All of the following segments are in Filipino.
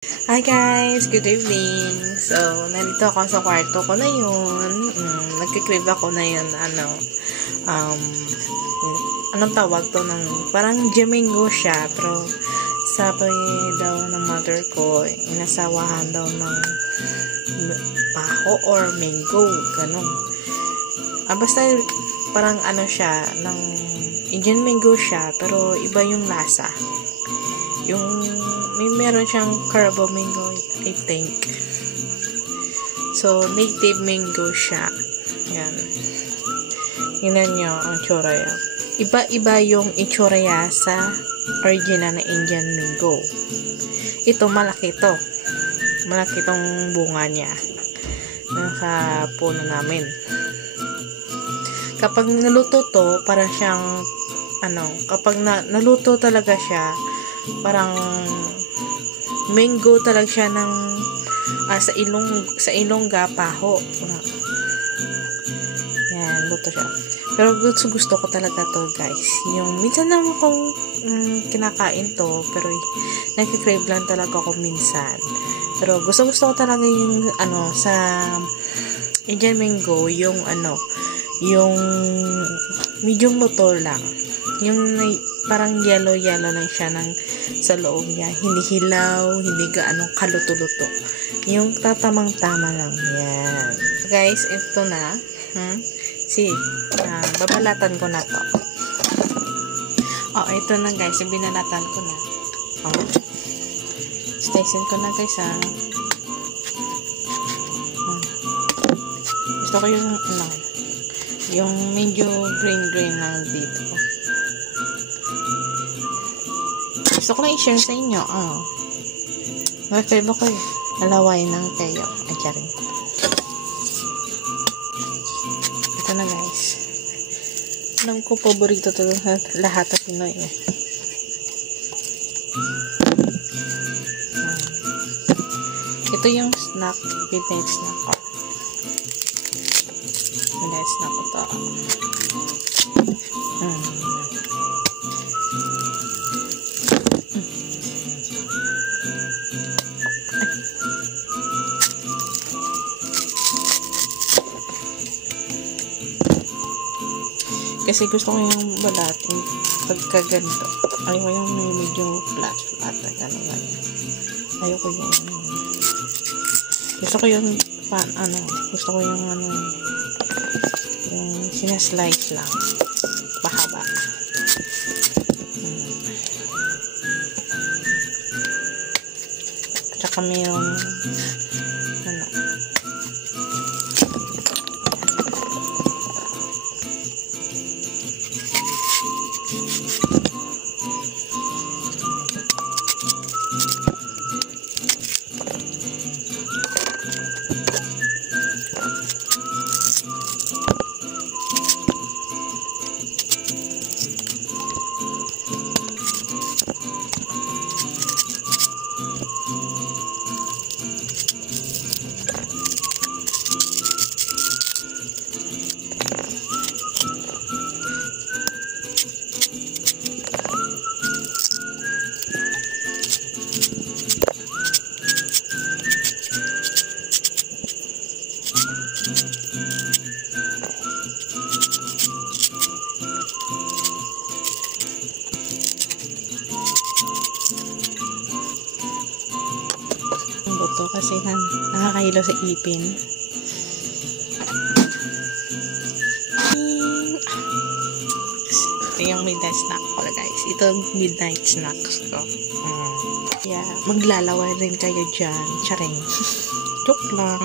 Hi guys! Good evening! So, nandito ako sa kwarto ko na yun. Nagkikrave ako na yun, anong tawag to, parang jamingo siya, pero sabi daw ng mother ko, inasawahan daw ng paho or mango, ganun. Basta parang siya, ng Indian mango siya, pero iba yung lasa. Yung meron siyang carbo mango, I think. So, native mango siya. Yan. Tingnan nyo ang tsura yan. Iba-iba yung itsura sa original na Indian mango. Ito, malaki to. Malaki tong bunga niya. Nasa puno namin. Kapag naluto to, para siyang, kapag naluto talaga siya, parang mango talaga siya ng sa Ilongga paho. Yan, luto siya. Pero gusto ko talaga to, guys. Yung minsan naman akong kinakain to, pero nagkikrave lang talaga ako minsan. Pero gusto ko talaga yung sa Indian mango, yung yung medium luto lang. Yung parang yellow lang siya sa loob niya. Hindi hilaw, hindi gaanong kaluto-luto. Yung tatamang-tama lang. Yan. Guys, ito na. Babalatan ko na to. Ito na guys. Binalatan ko na. Slicing ko na guys, Gusto ko yung medyo green lang dito. Gusto ko lang i-share sa inyo. Mag-crave ako alaway ng kayo. Charing. Ito na guys. Alam ko, paborito to sa lahat ng Pinoy. Ito yung snack. Midnight snack ko. Midnight snack ko to. Kasi gusto ko yung balat pagkaganto. Ayaw ko yung medyo flat na gano'n. Ayaw ko yung gusto ko yung yung sinaslice lang bahaba. Tsaka mayroon kasi nakakahilo sa ipin. Ito yung midnight snack ko, guys. Ito midnight snacks ko. Yeah, maglalaway rin kayo dyan. Charing. Joke lang.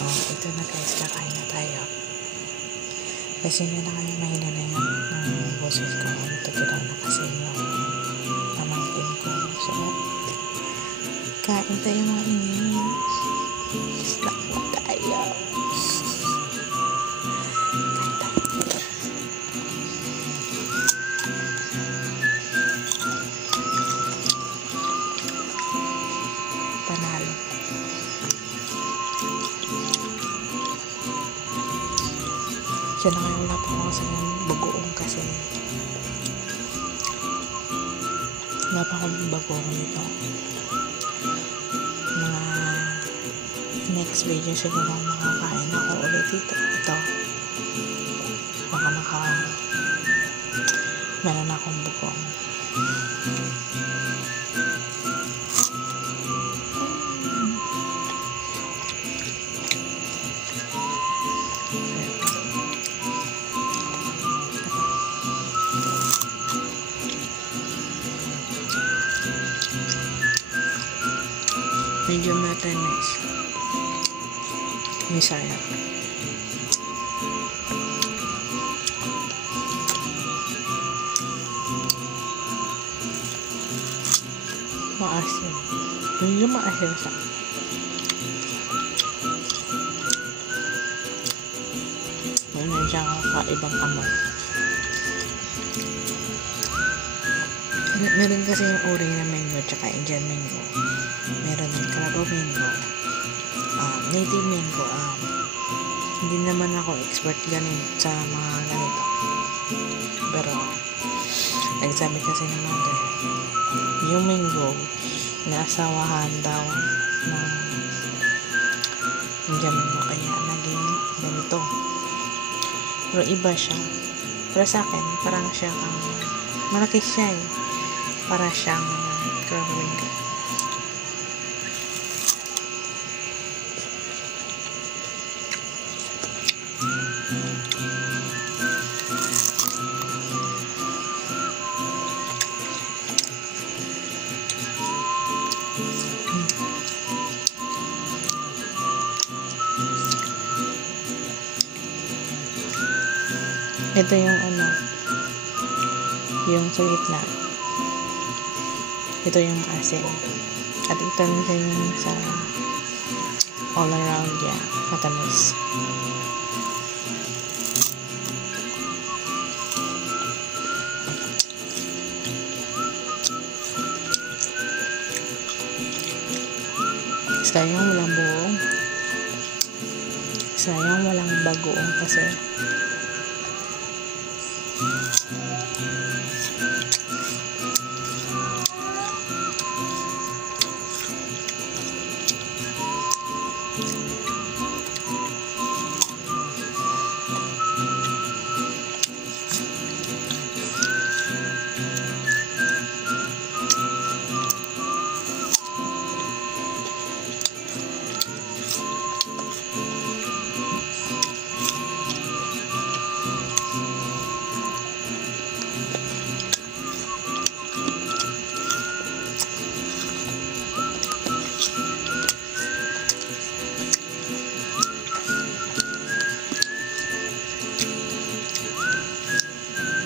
Ito na guys, kakain na tayo. Kasi nga na kayo mahina na yan ng boses ko. Natutunan na kasi yung pamangkin ko. So, kain tayo mga inis. Snack mo tayo. Kain tayo. Panalo. Diyan na ngayon wala pa ako sa bagoong kasi wala pa akong bagoong nito. Mga next video siguro makakain ako ulit ito. Baka meron akong bugong. Medyo matamis. Misaya. Maasim. Medyo maasim siya. Meron siyang kaibang amoy. Meron kasi yung uri na mango tsaka Indian mango. Meron din Carabao mango. Native mango. Hindi naman ako expert sa mga ganito. Pero nagsabi kasi ng mother, yung mango naasawahan daw ng Indian mango kaya naging ganito. Pero iba siya. Pero sa akin, parang siya malaki siya eh. Para siyang Carabao mango. Ito yung yung sa gitna. Ito yung asin. At ito yung sa all around niya. Matamis. Sayang walang buong. Sayang walang bagoong kasi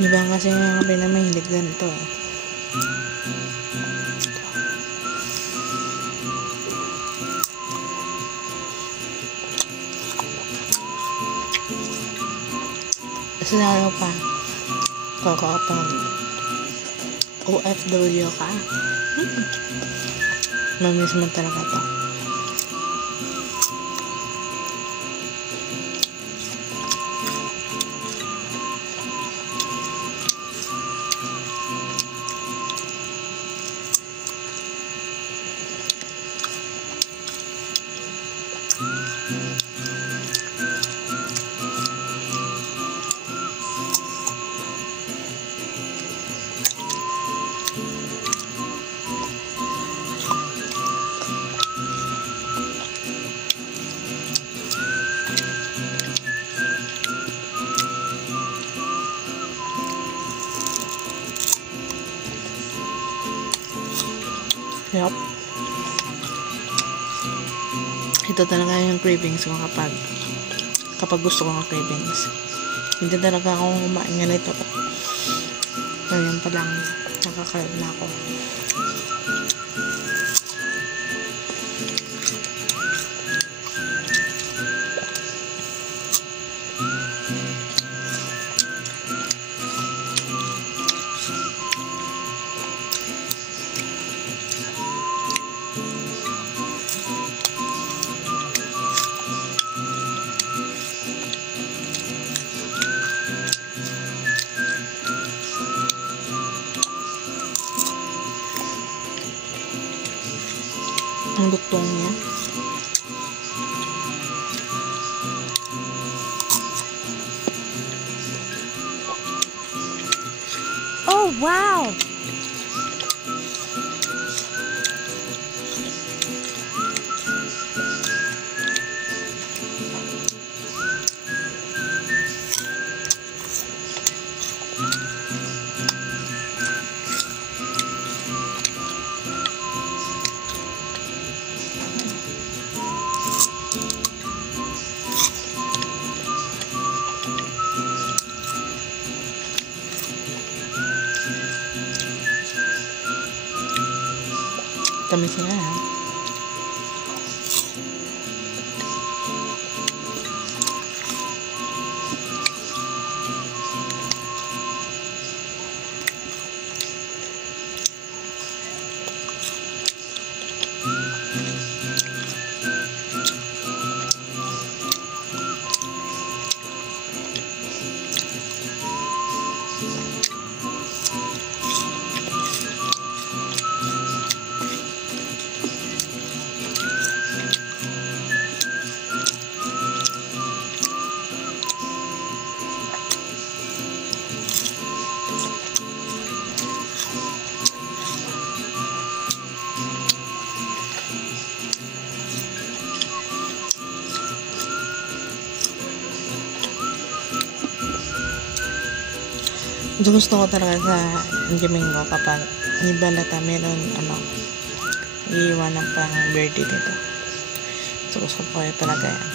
iba kasi mga pinamahilig ganito eh. Kasi lalo pa kapag OFW ka, mamiss mo talaga to. Yup. Ito talaga yung cravings ko kapag gusto ko ng cravings. Hindi talaga ako kumain nga nito. Ngayon pa lang nakaka-crave na ako. Ang lutong niya. Oh, wow! Tamis nga ha. Gusto ko talaga sa Domingo kapag ni Balata meron iiwanan pang birthday dito. So gusto ko talaga yan.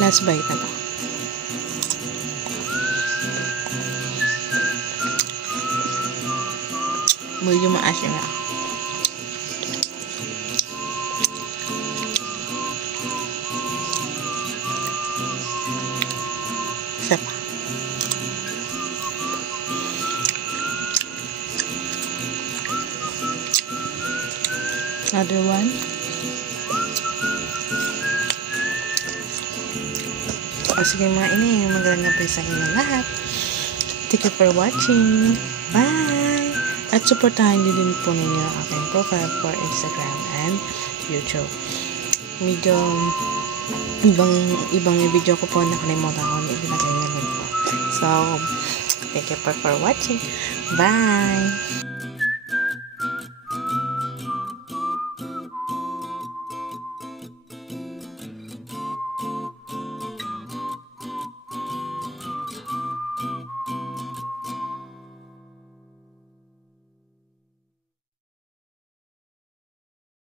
Last bite na to. Medyo maasim na. Isa pa. Another one. O sige mga ini, magandang gabi sa inyong lahat. Thank you for watching. Bye! At supportahan niyo din po ninyo ang aking profile for Instagram and YouTube. Medyo ibang video ko po nakalimutan ko na ilagay na link po. So, thank you for watching. Bye!